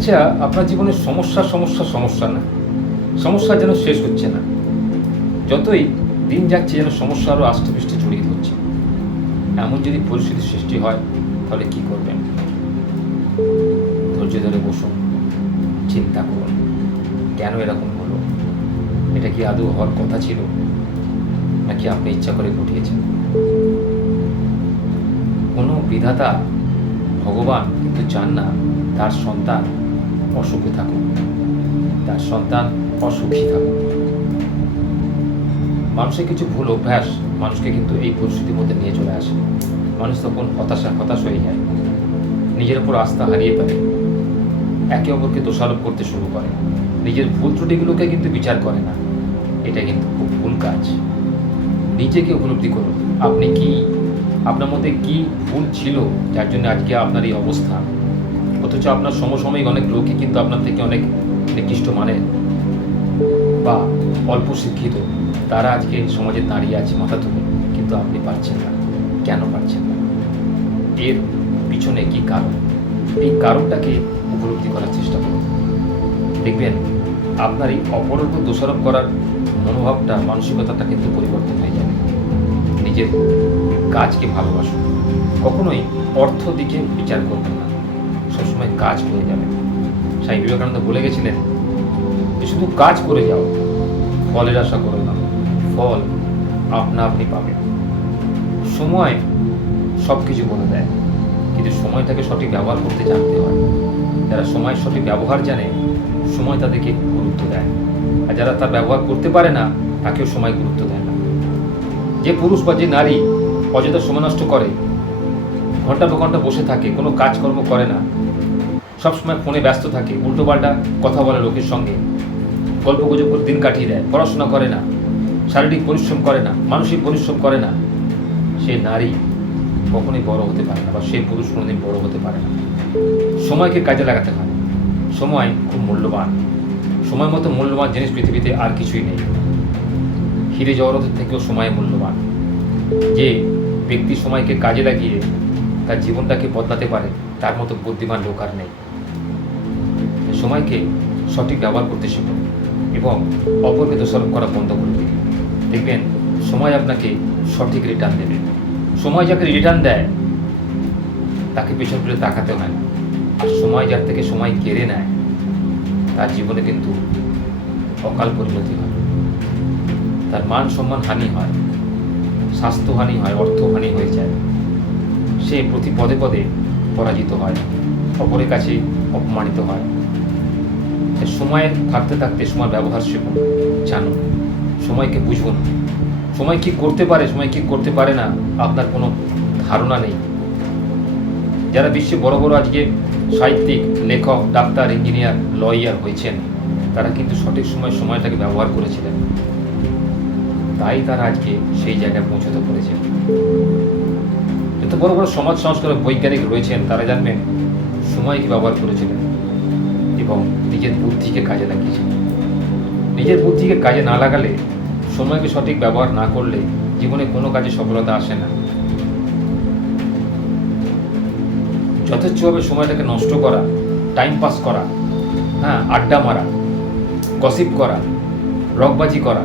আচ্ছা আপনার জীবনে সমস্যা সমস্যা সমস্যা না। সমস্যা যেন শেষ হচ্ছে না। যতই দিন যাচ্ছে যেন সমস্যা আরও আষ্টে পৃষ্ঠে ছড়িয়ে ধরছে। এমন যদি পরিস্থিতির সৃষ্টি হয়, তাহলে কি করবেন? ধৈর্য ধরে বসুন। চিন্তা করুন। কেন এরকম হলো? এটা কি আদৌ হওয়ার কথা ছিল? নাকি আপনি ইচ্ছা করে ঘটিয়েছেন? কোনো বিধাতা ভগবান কিন্তু চান না, তার সন্তান অসুখে থাকুক। তার সন্তান অসুখী থাকুক। মানুষের কিছু ভুল অভ্যাস মানুষকে কিন্তু এই পরিস্থিতির মধ্যে নিয়ে চলে আসে। মানুষ তখন হতাশা হতাশ হয়ে যায়। নিজের উপর আস্থা হারিয়ে ফেলে। একে অপরকে দোষারোপ করতে শুরু করে। নিজের ভুল ত্রুটিগুলোকে কিন্তু বিচার করে না। এটা কিন্তু খুব ভুল কাজ। নিজেকে উপলব্ধি করুন। আপনি কি? আপনার মধ্যে কি ভুল ছিল যার জন্য আজকে আপনার এই অবস্থা? অথচ আপনার সমসাময়িক অনেক লোকই কিন্তু আপনার থেকে অনেক নিকৃষ্ট মানে বা অল্প শিক্ষিত। তারা আজকে সমাজে দাঁড়িয়ে আছে মাথা তুলে, কিন্তু আপনি পারছেন না। কেন পারছেন না? এর পিছনে কি কারণ? এই কারণটাকে উপলব্ধি করার চেষ্টা করুন। দেখবেন, আপনার এই অপরের উপর দোষারোপ করার মনোভাবটা, মানসিকতাটা কিন্তু পরিবর্তন হয়ে যাবে নিজের কাজকে ভালোবাসুন। কখনোই অর্থ দিকে বিচার করবেন না। সবসময় কাজ করে যাবে। স্বামী বিবেকানন্দ বলে গেছিলেন যে শুধু কাজ করে যাও, ফলের আশা করো না, ফল আপনা আপনি পাবেন সময় সব কিছু বলে দেয়, কিন্তু সময়টাকে সঠিক ব্যবহার করতে জানতে হয়। যারা সময় সঠিক ব্যবহার জানে, সময় তাদেরকে গুরুত্ব দেয়। আর যারা তার ব্যবহার করতে পারে না, তাকেও সময় গুরুত্ব দেয় না। যে পুরুষ বা যে নারী অযথা সময় নষ্ট করে ঘণ্টা পর ঘণ্টা বসে থাকে, কোনো কাজকর্ম করে না। সবসময় ফোনে ব্যস্ত থাকে, উল্টোপাল্টা কথা বলে লোকের সঙ্গে। গল্প গুজব করে দিন কাটিয়ে দেয়, পড়াশোনা করে না। শারীরিক পরিশ্রম করে না, মানসিক পরিশ্রম করে না। সে নারী, কখনোই বড় হতে পারে না বা সে পুরুষ কোনোদিন বড় হতে পারে না। সময়কে কাজে লাগাতে হয়। সময় খুব মূল্যবান। সময় মতো মূল্যবান জিনিস পৃথিবীতে আর কিছুই নেই। হিরে জগতের থেকেও সময় মূল্যবান। যে ব্যক্তি সময়কে কাজে লাগিয়ে তার জীবনটাকে বদলাতে পারে, তার মতো বুদ্ধিমান লোক আর নেই। সময়কে সঠিক ব্যবহার করতে শিখুন এবং অপরকে দোষারোপ করা বন্ধ করে দিন দেখবেন সময় আপনাকে সঠিক রিটার্ন দেবে। সময় যাকে রিটার্ন দেয়, তাকে পেছন ফিরে তাকাতে হয় না। আর সময় যার থেকে সময় কেড়ে নেয়, তার জীবনে কিন্তু অকাল পরিণতি হয়। তার মান সম্মান হানি হয়, স্বাস্থ্যহানি হয়, অর্থহানি হয়ে যায়। সে প্রতি পদে পদে পরাজিত হয়, অপরের কাছে অপমানিত হয়। সময় থাকতে থাকতে সময় ব্যবহার শিখুন জানুন সময়কে বুঝুন সময় কি করতে পারে, সময় কি করতে পারে না, আপনার কোনো ধারণা নেই। যারা বিশ্বে বড় বড় আজকে সাহিত্যিক, লেখক, ডাক্তার, ইঞ্জিনিয়ার, লয়ার হয়েছেন, তারা কিন্তু সঠিক সময় সময়টাকে ব্যবহার করেছিলেন। তাই তারা আজকে সেই জায়গায় পৌঁছতে পেরেছেন। যত বড় বড় সমাজ সংস্কারক বৈজ্ঞানিক রয়েছেন, তারা জানবেন সময়কে ব্যবহার করেছিলেন এবং নিজের বুদ্ধিকে কাজে লাগিয়েছিলেন নিজের বুদ্ধিকে কাজে না লাগালে সময়কে সঠিক ব্যবহার না করলে জীবনে কোনো কাজে সফলতা আসে না। যথেচ্ছভাবে সময়টাকে নষ্ট করা টাইম পাস করা হ্যাঁ আড্ডা মারা গসিপ করা, রকবাজি করা,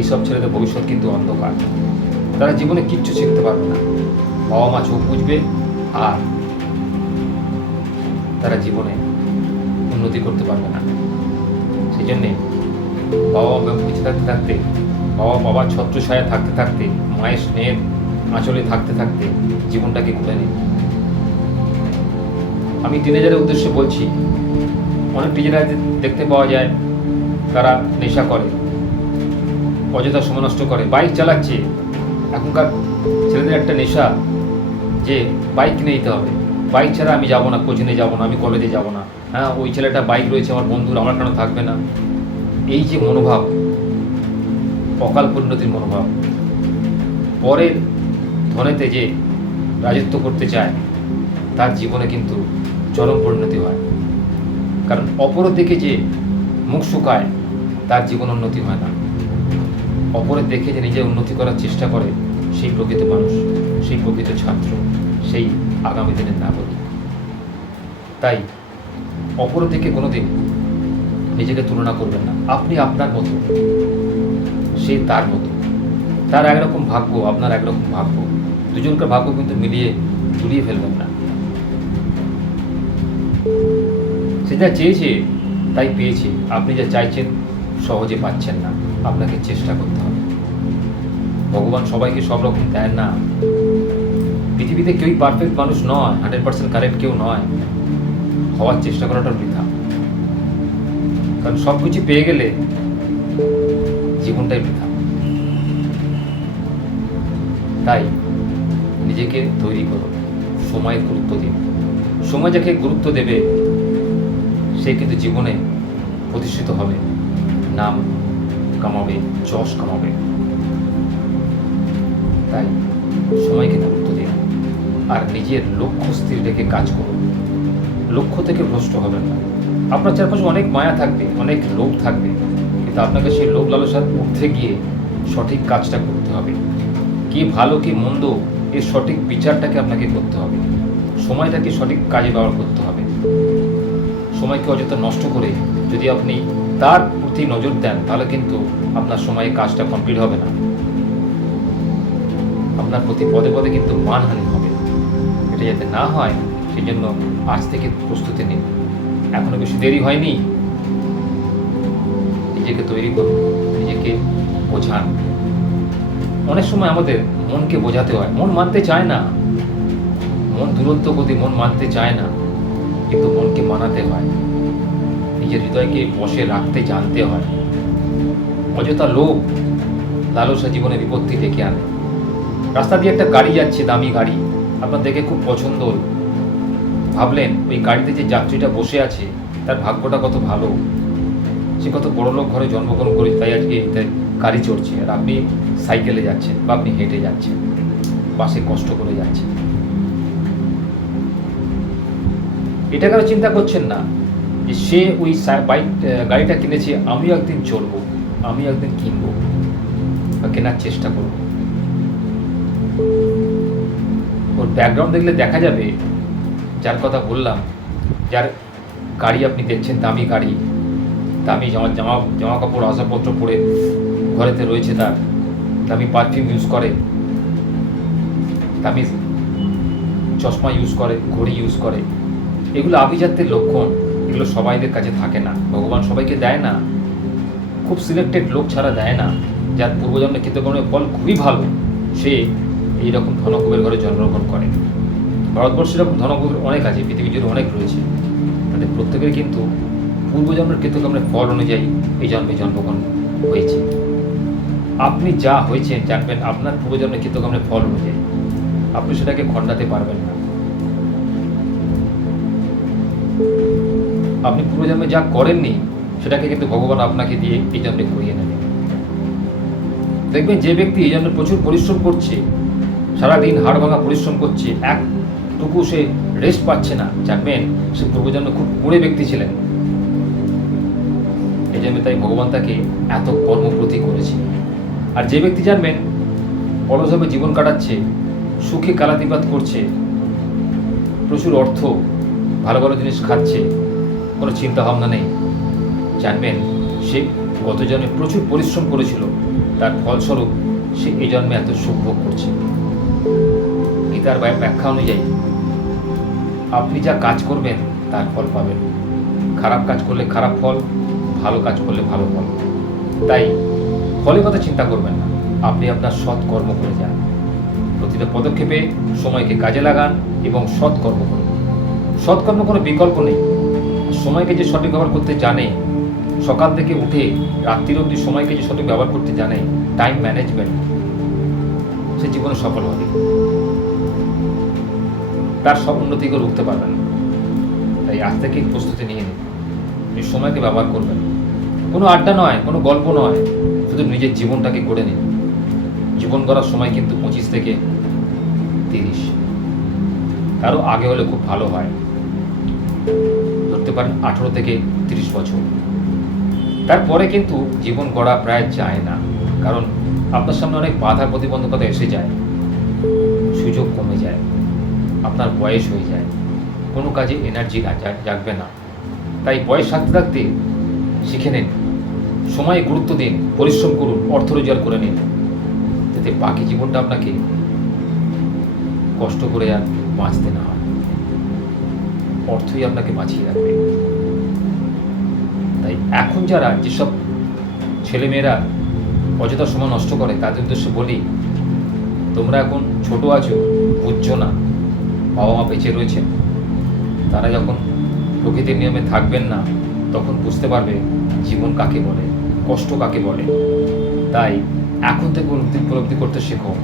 এইসব ছেলেদের ভবিষ্যৎ কিন্তু অন্ধকার। তারা জীবনে কিচ্ছু শিখতে পারবে না। বাবা মা চোখ বুঝবে আর তারা জীবনে উন্নতি করতে পারবে না। সেই জন্যে বাবা মা বেঁচে থাকতে থাকতে, বাবা বাবার ছত্রছায়া থাকতে থাকতে, মায়ের স্নেহের আঁচলে থাকতে থাকতে জীবনটাকে ঘুরে নেই আমি টিনেজারের উদ্দেশ্যে বলছি, অনেক টিনেজার দেখতে পাওয়া যায়, তারা নেশা করে, অযথা সময় নষ্ট করে, বাইক চালাচ্ছে। এখনকার ছেলেদের একটা নেশা যে বাইক কিনে দিতে হবে। বাইক ছাড়া আমি যাব না কোচিংয়ে যাব না, আমি কলেজে যাব না। হ্যাঁ ওই ছেলেটা বাইক রয়েছে, আমার বন্ধুর, আমার কেন থাকবে না? এই যে মনোভাব, অকাল পরিণতির মনোভাব। পরের ধনেতে যে রাজত্ব করতে চায়, তার জীবনে কিন্তু চরম পরিণতি হয়। কারণ অপরের দিকে যে মুখ শুকায়, তার জীবন উন্নতি হয় না। অপরের দেখে যে নিজে উন্নতি করার চেষ্টা করে, সেই প্রকৃত মানুষ, সেই প্রকৃত ছাত্র। সেই আগামী দিনের নাগরিক তাই অপরের থেকে কোনোদিন নিজেকে তুলনা করবেন না। আপনি আপনার মতো, সে তার মতো। তার একরকম ভাগ্য, আপনার একরকম ভাগ্য। দুজনকার ভাগ্য কিন্তু মিলিয়ে ঝুলিয়ে ফেলবেন না। সে যা চেয়েছে, তাই পেয়েছে। আপনি যা চাইছেন, সহজে পাচ্ছেন না। আপনাকে চেষ্টা করতে হবে। ভগবান সবাইকে সব রকম দেন না। পৃথিবীতে কেউই পারফেক্ট মানুষ নয় হান্ড্রেড পার্সেন্ট কারেক্ট কেউ নয়। হওয়ার চেষ্টা করাটা বৃথা। কারণ সব কিছু পেয়ে গেলে জীবনটাই বৃথা। তাই নিজেকে তৈরি করো, সময়ের গুরুত্ব দিন। সময় যাকে গুরুত্ব দেবে, সে কিন্তু জীবনে প্রতিষ্ঠিত হবে, নাম কামাবে, যশ কামাবে। তাই সময়কে গুরুত্ব আর নিজের লক্ষ্য স্থির রেখে কাজ করুন। লক্ষ্য থেকে ভ্রষ্ট হবেন না। আপনার চারপাশে অনেক মায়া থাকবে, অনেক লোভ থাকবে। কিন্তু আপনাকে সেই লোভ লালসার ঊর্ধ্বে গিয়ে সঠিক কাজটা করতে হবে। কি ভালো, কি মন্দ, এর সঠিক বিচারটাকে আপনাকে করতে হবে। সময়টাকে সঠিক কাজে ব্যবহার করতে হবে। সময়কে অযথা নষ্ট করে যদি আপনি তার প্রতি নজর দেন, তাহলে কিন্তু আপনার সময়ে কাজটা কমপ্লিট হবে না। আপনার প্রতি পদে পদে কিন্তু মানহানি এটা যাতে না হয় সেই জন্য আজ থেকে প্রস্তুতি নিন। এখনও বেশি দেরি হয়নি। নিজেকে তৈরি করুন, নিজেকে বোঝান। অনেক সময় আমাদের মনকে বোঝাতে হয়, মন মানতে চায় না। মন দুরন্ত গতি মন মানতে চায় না, কিন্তু মনকে মানাতে হয়। নিজের হৃদয়কে বসে রাখতে জানতে হয়। অযথা লোভ লালসা জীবনে বিপত্তি ডেকে আনে। রাস্তা দিয়ে একটা গাড়ি যাচ্ছে, দামি গাড়ি। আপনার দেখে খুব পছন্দ হলো। ভাবলেন ওই গাড়িতে যে যাত্রীটা বসে আছে, তার ভাগ্যটা কত ভালো। সে কত বড় লোক ঘরে জন্মগ্রহণ করে তাই আজকে গাড়ি চড়ছে। আর আপনি সাইকেলে যাচ্ছেন বা আপনি হেঁটে যাচ্ছেন, বাসে কষ্ট করে যাচ্ছেন। এটা কেন চিন্তা করছেন না? যে সে ওই বাইক গাড়িটা কিনেছে, আমিও একদিন চড়বো আমি একদিন কিনবো বা কেনার চেষ্টা করব। ওর ব্যাকগ্রাউন্ড দেখলে দেখা যাবে, যার কথা বললাম, যার গাড়ি আপনি দেখছেন, দামি গাড়ি, দামি জামা জামা জামা কাপড়, আসবাবপত্র পরে ঘরেতে রয়েছে তার, দামি পারফিউম ইউজ করে, দামি চশমা ইউজ করে, ঘড়ি ইউজ করে। এগুলো আভিজাত্যের লক্ষণ, এগুলো সবাইদের কাছে থাকে না। ভগবান সবাইকে দেয় না, খুব সিলেক্টেড লোক ছাড়া দেয় না। যার পূর্বজন্মে কৃতকর্মের ফল খুবই ভালো, সে এইরকম ধনকুবের ঘরে জন্মগ্রহণ করে ভারতবর্ষে এরকম ধনকুবের অনেক আছে পৃথিবী জুড়ে অনেক রয়েছে। মানে প্রত্যেকের কিন্তু পূর্বজন্মের কৃতকর্মের ফল অনুযায়ী এই জন্মে জন্মগ্রহণ হয়েছে। আপনি যা হয়েছেন জানবেন আপনার পূর্বজন্মের কৃতকর্মের ফল অনুযায়ী। আপনি সেটাকে খণ্ডাতে পারবেন না। আপনি পূর্বজন্মে যা করেননি, সেটাকে কিন্তু ভগবান আপনাকে দিয়ে এই জন্মে করিয়ে নেবে দেখবেন যে ব্যক্তি এই জন্য প্রচুর পরিশ্রম করছে সারাদিন হাড় ভাঙা পরিশ্রম করছে, একটুকু সে রেস্ট পাচ্ছে না। জানবেন সে পূর্বজন্মে খুব কুড়ে ব্যক্তি ছিলেন। এই জন্য তাই ভগবান তাকে এত কর্মপ্রতি করেছে। আর যে ব্যক্তি জানবেন অলসভাবে জীবন কাটাচ্ছে, সুখে কালাতিপাত করছে, প্রচুর অর্থ, ভালো ভালো জিনিস খাচ্ছে, কোনো চিন্তা ভাবনা নেই জানবেন সে গত জন্মে প্রচুর পরিশ্রম করেছিল, তার ফলস্বরূপ সে এই জন্মে এত সুখ ভোগ করছে। গীতার ব্যাখ্যা অনুযায়ী। আপনি যা কাজ করবেন, তার ফল পাবেন। খারাপ কাজ করলে খারাপ ফল, ভালো কাজ করলে ভালো ফল। তাই ফলের কথা চিন্তা করবেন না। আপনি আপনার সৎ কর্ম করে যান। প্রতিটা পদক্ষেপে সময়কে কাজে লাগান এবং সৎ কর্ম করুন। সৎকর্ম কোনো বিকল্প নেই। সময়কে যে সঠিক ব্যবহার করতে জানে, সকাল থেকে উঠে রাত্রির অবধি সময়কে যে সঠিক ব্যবহার করতে জানে টাইম ম্যানেজমেন্ট সে জীবনে সফল হবে। তার সব উন্নতি করে উঠতে পারবেন তাই আজ থেকে প্রস্তুতি নিয়ে নিন। সময়কে ব্যবহার করবেন। কোনো আড্ডা নয়, কোনো গল্প নয়। শুধু নিজের জীবনটাকে গড়ে নিন। জীবন গড়ার সময় কিন্তু পঁচিশ থেকে তিরিশ। তারও আগে হলে খুব ভালো হয়। ধরতে পারেন আঠেরো থেকে তিরিশ বছর। তারপরে কিন্তু জীবন গড়া প্রায় যায় না। কারণ আপনার সামনে অনেক বাধা প্রতিবন্ধকতা এসে যায়। সুযোগ কমে যায়। আপনার বয়স হয়ে যায়। কোনো কাজে এনার্জি জাগবে না। তাই বয়স থাকতে থাকতে শিখে নিন। সময়ে গুরুত্ব দিন, পরিশ্রম করুন, অর্থ রোজগার করে নিন। যাতে বাকি জীবনটা আপনাকে কষ্ট করে আর বাঁচতে না হয়। অর্থই আপনাকে বাঁচিয়ে রাখবে। তাই এখন যারা যেসব ছেলেমেয়েরা অযথা সময় নষ্ট করে, তাদের উদ্দেশ্যে বলি, তোমরা এখন ছোট আছো, বুঝছ না। বাবা মা বেঁচে রয়েছেন। তারা যখন প্রকৃতির নিয়মে থাকবেন না, তখন বুঝতে পারবে জীবন কাকে বলে, কষ্ট কাকে বলে। তাই এখন থেকে উপলব্ধি করতে শেখো।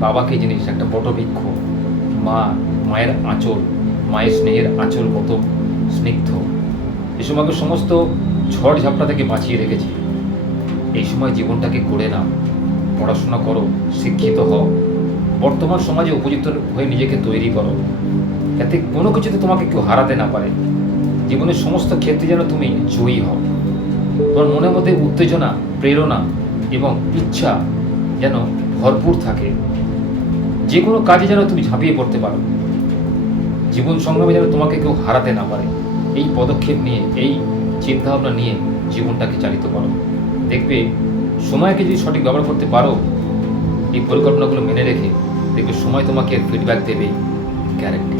বাবাকে জিনিস একটা বটবৃক্ষ। মা, মায়ের আঁচল, মায়ের স্নেহের আঁচল কত স্নিগ্ধ। এ সময়কে সমস্ত ঝড় ঝাপটা থেকে বাঁচিয়ে রেখেছে। এই সময় জীবনটাকে গড়ে নাও, পড়াশোনা করো, শিক্ষিত হও। বর্তমান সমাজে উপযুক্ত হয়ে নিজেকে তৈরি করো। যাতে কোনো কিছুতে তোমাকে কেউ হারাতে না পারে। জীবনের সমস্ত ক্ষেত্রে যেন তুমি জয়ী হও। তোমার মনের মধ্যে উত্তেজনা, প্রেরণা এবং ইচ্ছা যেন ভরপুর থাকে। যে কোনো কাজে যেন তুমি ঝাঁপিয়ে পড়তে পারো। জীবন সংগ্রামে যেন তোমাকে কেউ হারাতে না পারে। এই পদক্ষেপ নিয়ে, এই চিন্তাভাবনা নিয়ে জীবনটাকে চালিত করো। দেখবে, সময়কে যদি সঠিক ব্যবহার করতে পারো, এই পরিকল্পনাগুলো মেনে রেখে দেখবে সময় তোমাকে ফিডব্যাক দেবে গ্যারেন্টি